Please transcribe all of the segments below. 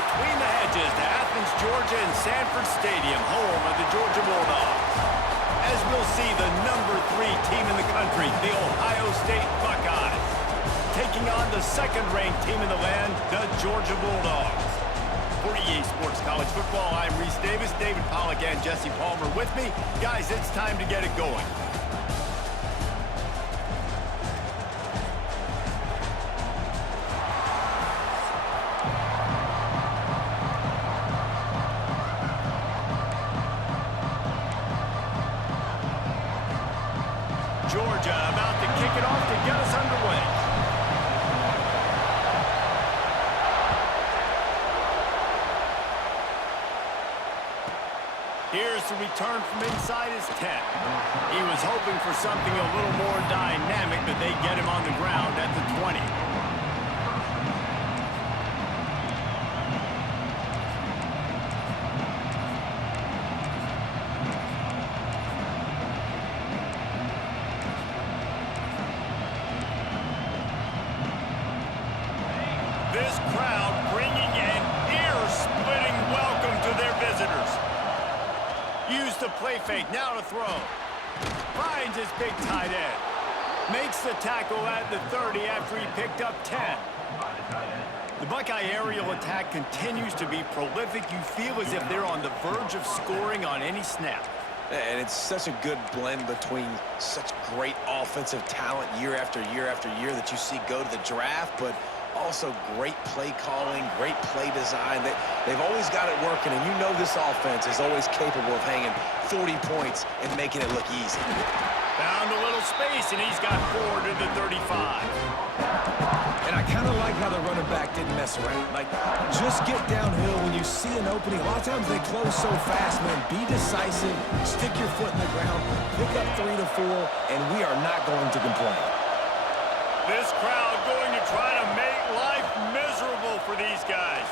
between the hedges to Athens, Georgia and Sanford Stadium, home of the Georgia Bulldogs. As we'll see, the #3 team in the country, the Ohio State Buckeyes, taking on the second-ranked team in the land, the Georgia Bulldogs. For EA Sports College Football, I'm Reese Davis, David Pollack and Jesse Palmer with me. Guys, it's time to get it going. Georgia about to kick it off to get us underway. Here's the return from inside his 10. He was hoping for something a little more dynamic, but they get him on the ground at the 20. This crowd bringing an ear-splitting welcome to their visitors. Use the play fake, now to throw. Finds his big tight end. Makes the tackle at the 30 after he picked up 10. The Buckeye aerial attack continues to be prolific. You feel as if they're on the verge of scoring on any snap. And it's such a good blend between such great offensive talent year after year after year that you see go to the draft, but also great play calling, great play design. They've always got it working, and you know this offense is always capable of hanging 40 points and making it look easy. Found a little space, and he's got 4 to the 35. And I kind of like how the running back didn't mess around. Like, just get downhill when you see an opening. A lot of times they close so fast, man. Be decisive, stick your foot in the ground, pick up 3 to 4, and we are not going to complain. This crowd going to try to make life miserable for these guys.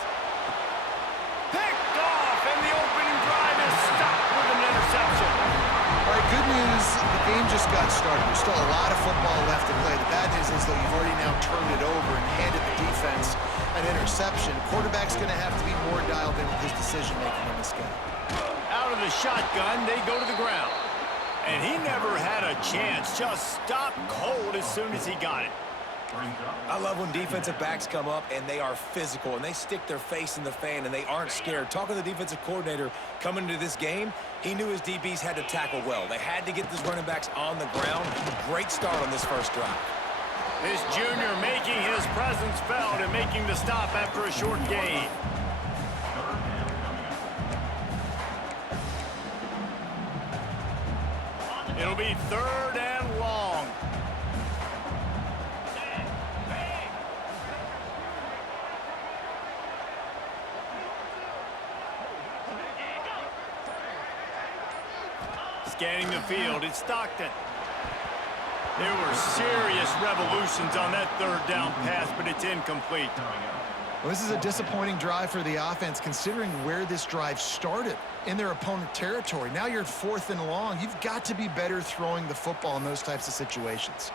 Picked off, and the opening drive is stopped with an interception. All right, good news, the game just got started. There's still a lot of football left to play. The bad news is, though, you've already now turned it over and handed the defense an interception. Quarterback's going to have to be more dialed in with his decision-making in this game. Out of the shotgun, they go to the ground. And he never had a chance, just stopped cold as soon as he got it. I love when defensive backs come up and they are physical and they stick their face in the fan and they aren't scared. Talking to the defensive coordinator coming into this game, he knew his DBs had to tackle well. They had to get these running backs on the ground. Great start on this first drive. This junior making his presence felt and making the stop after a short gain. It'll be 3rd and long. Scanning the field, it's Stockton. There were serious revolutions on that 3rd down pass, but it's incomplete. Well, this is a disappointing drive for the offense, considering where this drive started in their opponent territory. Now you're at 4th and long. You've got to be better throwing the football in those types of situations.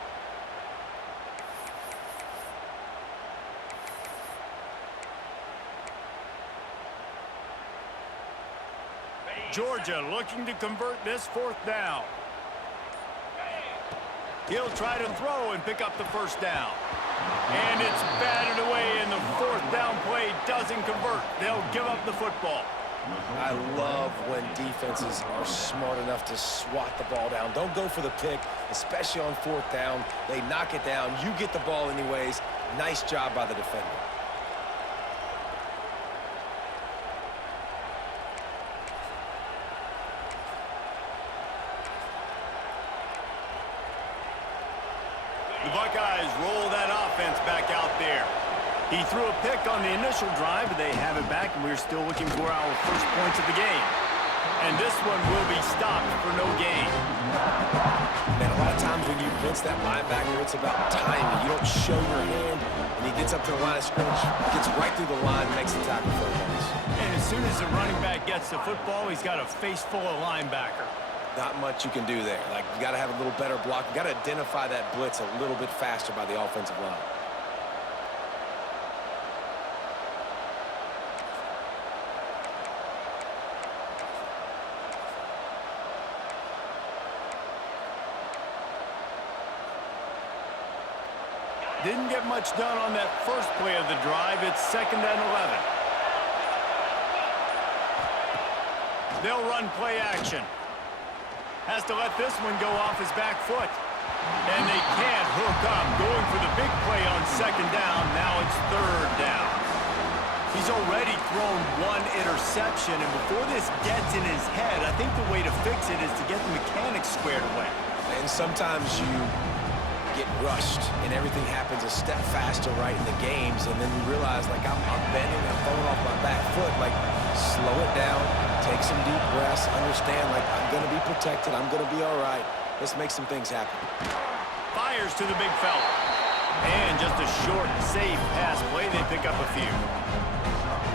Georgia looking to convert this 4th down. He'll try to throw and pick up the 1st down. And it's batted away, and the 4th down play doesn't convert. They'll give up the football. I love when defenses are smart enough to swat the ball down. Don't go for the pick, especially on 4th down. They knock it down. You get the ball anyways. Nice job by the defender. The Buckeyes roll that offense back out there. He threw a pick on the initial drive, but they have it back, and we're still looking for our first points of the game. And this one will be stopped for no gain. Man, a lot of times when you blitz that linebacker, it's about timing. You don't show your hand, and he gets up to the line of scrimmage, gets right through the line, makes the tackle for a loss. And as soon as the running back gets the football, he's got a face full of linebacker. Not much you can do there. Like, you got to have a little better block. You got to identify that blitz a little bit faster by the offensive line. Didn't get much done on that first play of the drive. It's 2nd and 11. They'll run play action. Has to let this one go off his back foot. And they can't hook up. Going for the big play on 2nd down. Now it's 3rd down. He's already thrown 1 interception, and before this gets in his head, I think the way to fix it is to get the mechanics squared away. And sometimes you get rushed, and everything happens a step faster right in the games, and then you realize, like, I'm bending, I'm throwing off my back foot. Like, slow it down, take some deep breaths, understand, like, I'm going to be protected, I'm going to be all right. Let's make some things happen. Fires to the big fella. And just a short, safe pass play. They pick up a few.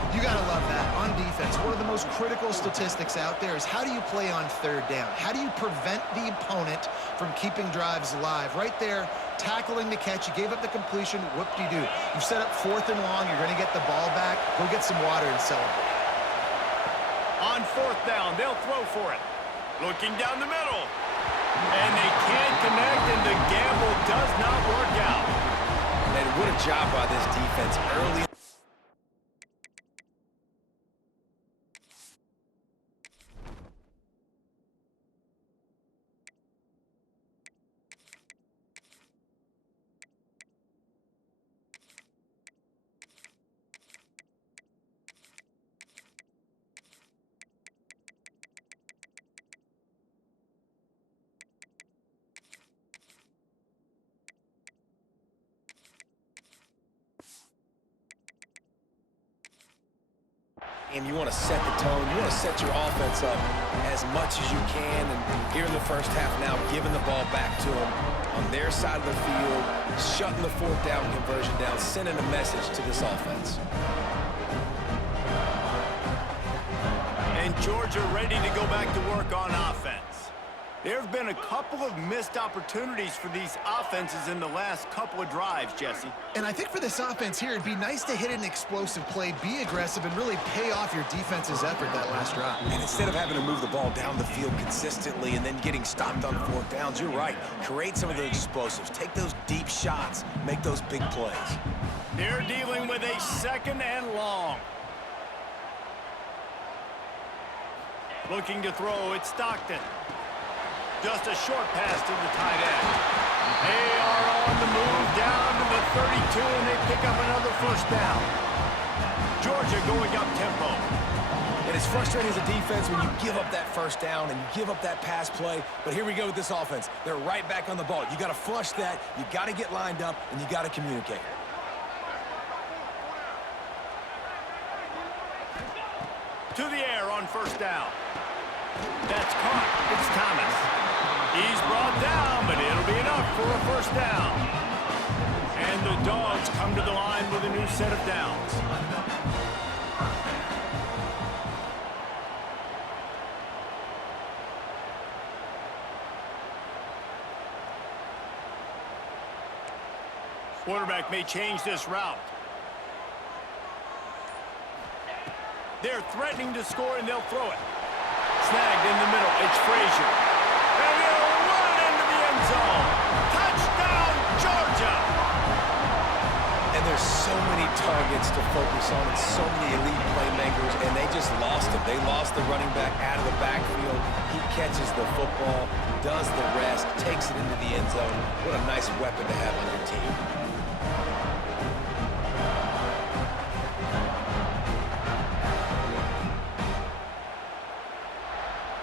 You got to love that. On defense, one of the most critical statistics out there is how do you play on 3rd down? How do you prevent the opponent from keeping drives alive? Right there, tackling the catch. You gave up the completion. Whoop-de-doo. You've set up 4th and long. You're going to get the ball back. Go get some water and celebrate. On 4th down, they'll throw for it. Looking down the middle. And they can't connect, and the gamble does not work out. And what a job by this defense early. And you want to set the tone. You want to set your offense up as much as you can. And here in the first half now, giving the ball back to them on their side of the field, shutting the 4th down conversion down, sending a message to this offense. And Georgia ready to go back to work on offense. There have been a couple of missed opportunities for these offenses in the last couple of drives, Jesse. And I think for this offense here, it'd be nice to hit an explosive play, be aggressive, and really pay off your defense's effort that last drive. And instead of having to move the ball down the field consistently and then getting stopped on 4th downs, you're right. Create some of those explosives. Take those deep shots. Make those big plays. They're dealing with a 2nd and long. Looking to throw, it's Stockton. Just a short pass to the tight end. They are on the move down to the 32, and they pick up another 1st down. Georgia going up tempo. And it's frustrating as a defense when you give up that 1st down and you give up that pass play. But here we go with this offense. They're right back on the ball. You got to flush that. You got to get lined up, and you got to communicate. To the air on 1st down. That's caught. It's Thomas. He's brought down, but it'll be enough for a 1st down. And the Dogs come to the line with a new set of downs. Quarterback may change this route. They're threatening to score, and they'll throw it. Snagged in the middle. It's Frazier. And he'll run into the end zone. Touchdown, Georgia! And there's so many targets to focus on and so many elite playmakers, and they just lost him. They lost the running back out of the backfield. He catches the football, does the rest, takes it into the end zone. What a nice weapon to have on your team.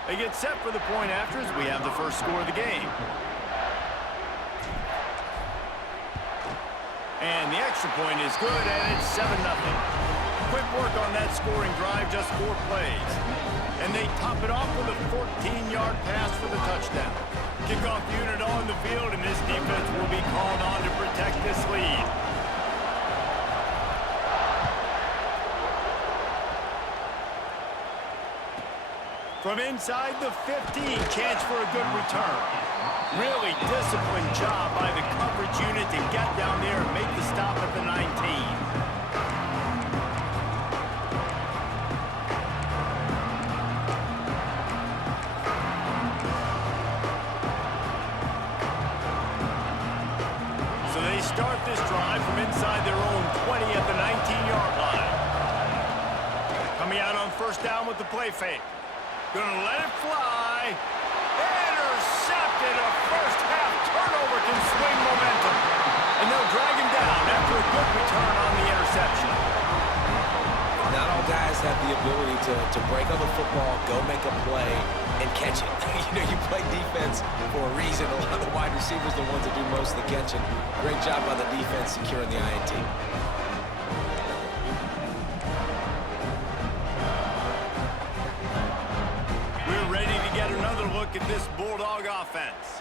They get set for the point after as we have the first score of the game. And the extra point is good, and it's 7-0. Quick work on that scoring drive, just 4 plays. And they top it off with a 14-yard pass for the touchdown. Kickoff unit on the field, and this defense will be called on to protect this lead. From inside the 15, chance for a good return. Really disciplined job by the coverage unit to get down there and make the stop at the 19. So they start this drive first down with the play fake. Gonna let it fly. Intercepted. A first half turnover can swing momentum. And they'll drag him down after a good return on the interception. Not all guys have the ability to break on the football, go make a play, and catch it. You play defense for a reason. A lot of the wide receivers are the ones that do most of the catching. Great job by the defense securing the INT. We're ready to get another look at this Bulldog offense.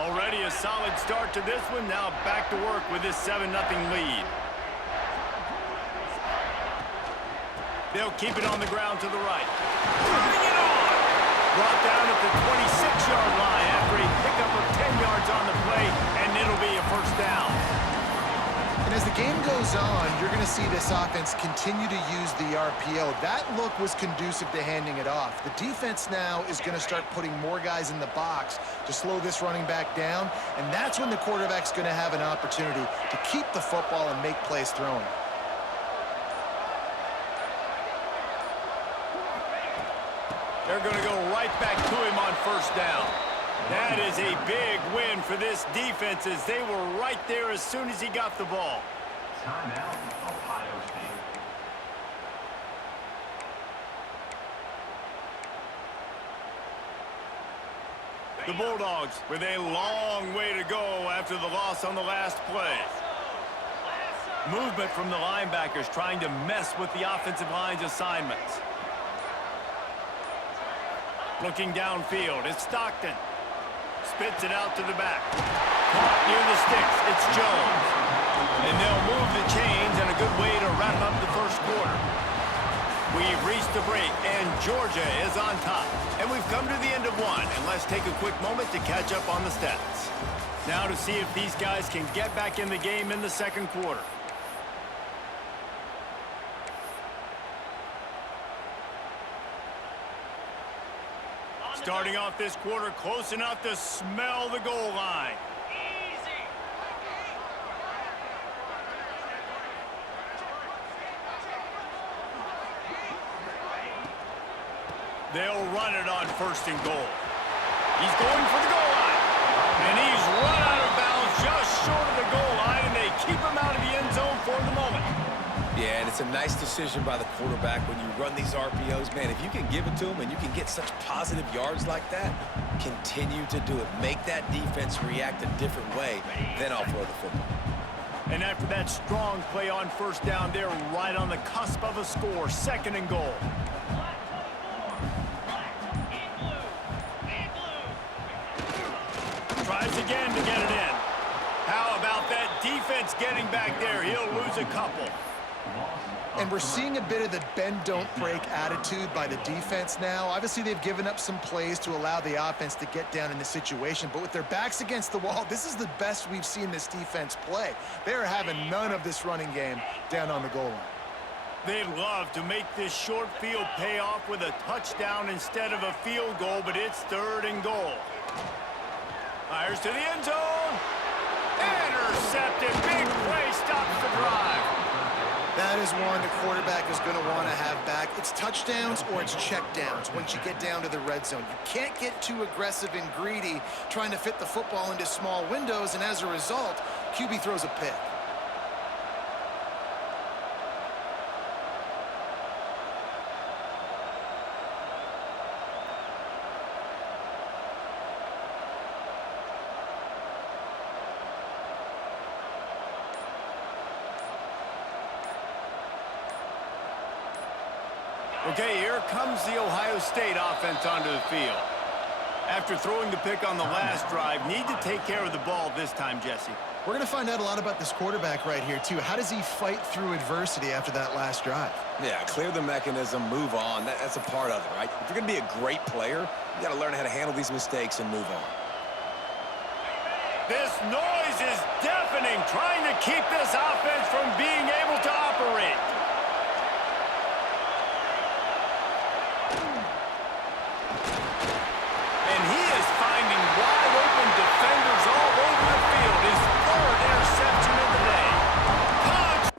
Already a solid start to this one. Now back to work with this 7-0 lead. They'll keep it on the ground to the right. Bring it on! Brought down at the 26-yard line after a pickup of 10 yards on the play, and it'll be a first down. And as the game goes on, you're going to see this offense continue to use the RPO. That look was conducive to handing it off. The defense now is going to start putting more guys in the box to slow this running back down, and that's when the quarterback's going to have an opportunity to keep the football and make plays throwing. They're going to go right back to him on first down. That is a big win for this defense as they were right there as soon as he got the ball. Timeout, Ohio State. The Bulldogs with a long way to go after the loss on the last play. Movement from the linebackers trying to mess with the offensive line's assignments. Looking downfield, it's Stockton. Spits it out to the back. Caught near the sticks, it's Jones. And they'll move the chains, and a good way to wrap up the first quarter. We've reached the break, and Georgia is on top. And we've come to the end of one, and let's take a quick moment to catch up on the stats. Now to see if these guys can get back in the game in the second quarter. Starting off this quarter close enough to smell the goal line. They'll run it on first and goal. He's going for the goal line. And he's run out of bounds just short of the goal line, and they keep him out of the end zone for the moment. Yeah, and it's a nice decision by the quarterback when you run these RPOs. Man, if you can give it to them and you can get such positive yards like that, continue to do it. Make that defense react a different way, then I'll throw the football. And after that strong play on first down, they're right on the cusp of a score, second and goal. Tries again to get it in. How about that defense getting back there? He'll lose a couple. And we're seeing a bit of the bend-don't-break attitude by the defense now. Obviously, they've given up some plays to allow the offense to get down in the situation. But with their backs against the wall, this is the best we've seen this defense play. They're having none of this running game down on the goal line. They'd love to make this short field pay off with a touchdown instead of a field goal, but it's third and goal. Fires to the end zone. Intercepted. Big play stops the drive. That is one the quarterback is going to want to have back. It's touchdowns or it's checkdowns once you get down to the red zone. You can't get too aggressive and greedy trying to fit the football into small windows, and as a result, QB throws a pick. Okay, here comes the Ohio State offense onto the field. After throwing the pick on the last drive, need to take care of the ball this time, Jesse. We're going to find out a lot about this quarterback right here, too. How does he fight through adversity after that last drive? Yeah, clear the mechanism, move on. That's a part of it, right? If you're going to be a great player, you got to learn how to handle these mistakes and move on. This noise is deafening, trying to keep this offense from being able to operate. And he is finding wide open defenders all over the field. His third interception of the day. Punch!